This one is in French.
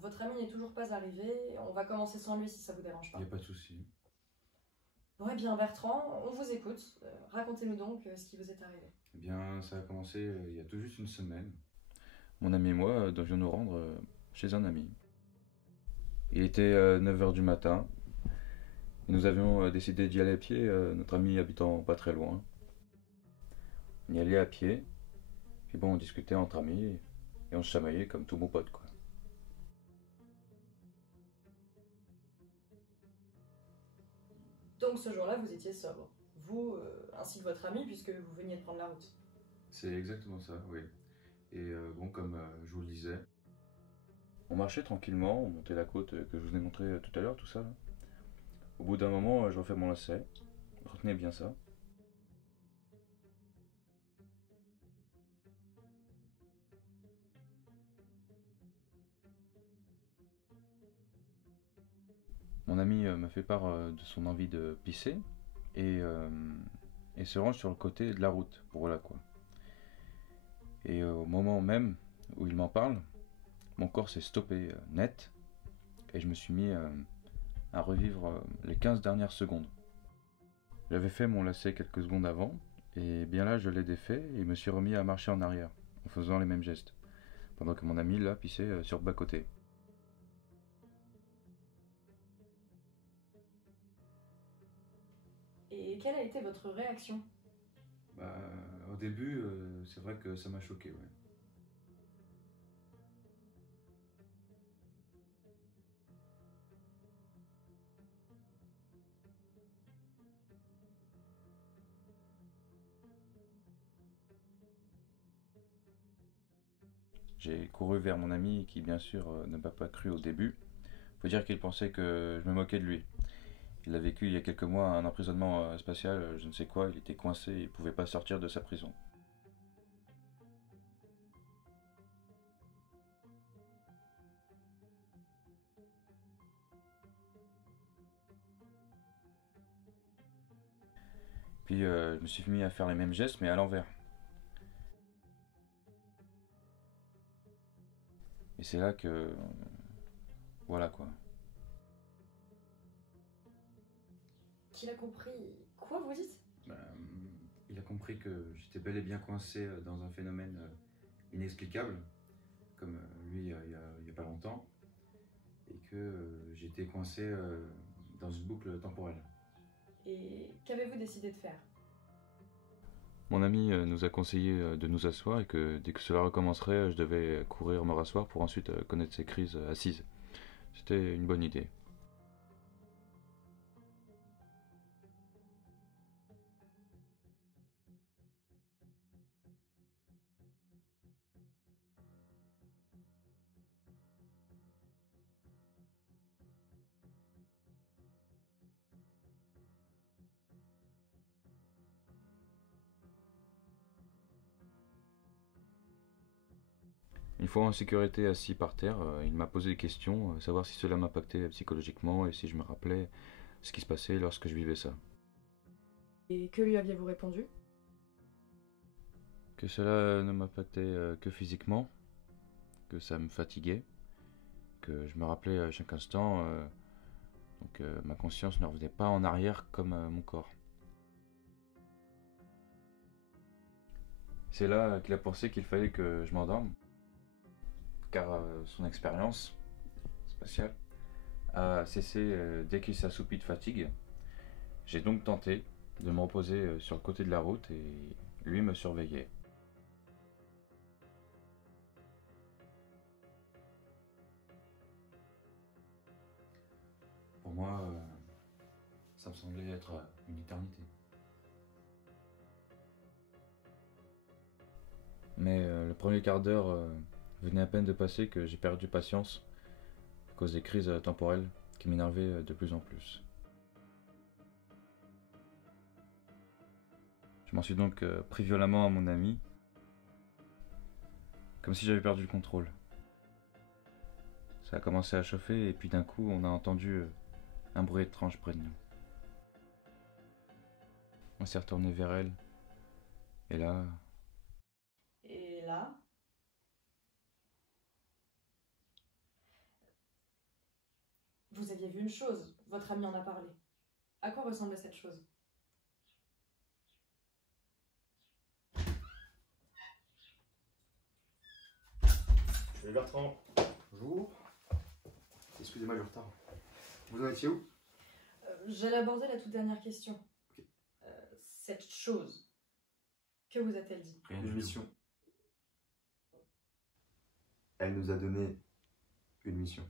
votre ami n'est toujours pas arrivé. On va commencer sans lui si ça vous dérange Il pas. n'y a pas de souci. Bon, eh bien, Bertrand, on vous écoute. Racontez-nous donc ce qui vous est arrivé. Eh bien, ça a commencé il y a tout juste une semaine. Mon ami et moi devions nous rendre chez un ami. Il était 9 heures du matin et nous avions décidé d'y aller à pied, notre ami habitant pas très loin. On y allait à pied, puis bon, on discutait entre amis et on se chamaillait comme tout bon pote, quoi. Donc ce jour-là, vous étiez sobre. Vous, ainsi que votre ami, puisque vous veniez de prendre la route. C'est exactement ça, oui. Et bon, comme je vous le disais, on marchait tranquillement, on montait la côte que je vous ai montré tout à l'heure, tout ça, là. Au bout d'un moment, je refais mon lacet. Retenez bien ça. Mon ami me fait part de son envie de pisser et, euh, et se range sur le côté de la route. Voilà quoi. Et au moment même où il m'en parle, mon corps s'est stoppé net et je me suis mis à revivre les 15 dernières secondes. J'avais fait mon lacet quelques secondes avant et bien là je l'ai défait et me suis remis à marcher en arrière en faisant les mêmes gestes pendant que mon ami là pissait sur le bas-côté. Et quelle a été votre réaction? Bah, au début, c'est vrai que ça m'a choqué, ouais. J'ai couru vers mon ami qui, bien sûr, ne m'a pas cru au début. Faut dire qu'il pensait que je me moquais de lui. Il a vécu il y a quelques mois un emprisonnement spatial, je ne sais quoi, il était coincé et il pouvait pas sortir de sa prison. Puis je me suis mis à faire les mêmes gestes mais à l'envers. Et c'est là que... voilà quoi. Qu'il a compris quoi, vous dites? Euh, il a compris que j'étais bel et bien coincé dans un phénomène inexplicable, comme lui il y a pas longtemps, et que j'étais coincé dans une boucle temporelle. Et qu'avez-vous décidé de faire? Mon ami nous a conseillé de nous asseoir et que dès que cela recommencerait, je devais courir me rasseoir pour ensuite connaître ces crises assises. C'était une bonne idée. Une fois en sécurité assis par terre, il m'a posé des questions, savoir si cela m'impactait psychologiquement et si je me rappelais ce qui se passait lorsque je vivais ça. Et que lui aviez-vous répondu? Que cela ne m'impactait que physiquement, que ça me fatiguait, que je me rappelais à chaque instant, donc ma conscience ne revenait pas en arrière comme mon corps. C'est là qu'il a pensé qu'il fallait que je m'endorme, car son expérience spatiale a cessé dès qu'il s'assoupit de fatigue. J'ai donc tenté de me reposer sur le côté de la route et lui me surveillait. Pour moi, ça me semblait être une éternité. Mais le premier quart d'heure venait à peine de passer que j'ai perdu patience à cause des crises temporelles qui m'énervaient de plus en plus. Je m'en suis donc pris violemment à mon ami, comme si j'avais perdu le contrôle. Ça a commencé à chauffer et puis d'un coup on a entendu un bruit étrange près de nous. On s'est retourné vers elle et là, Et là, Vous aviez vu une chose, votre ami en a parlé. À quoi ressemblait cette chose? Bertrand, bonjour. Excusez-moi le retard. Vous en étiez où? J'allais aborder la toute dernière question. Ok. Cette chose, que vous a-t-elle dit? Rien Une du tout. mission. Elle nous a donné une mission.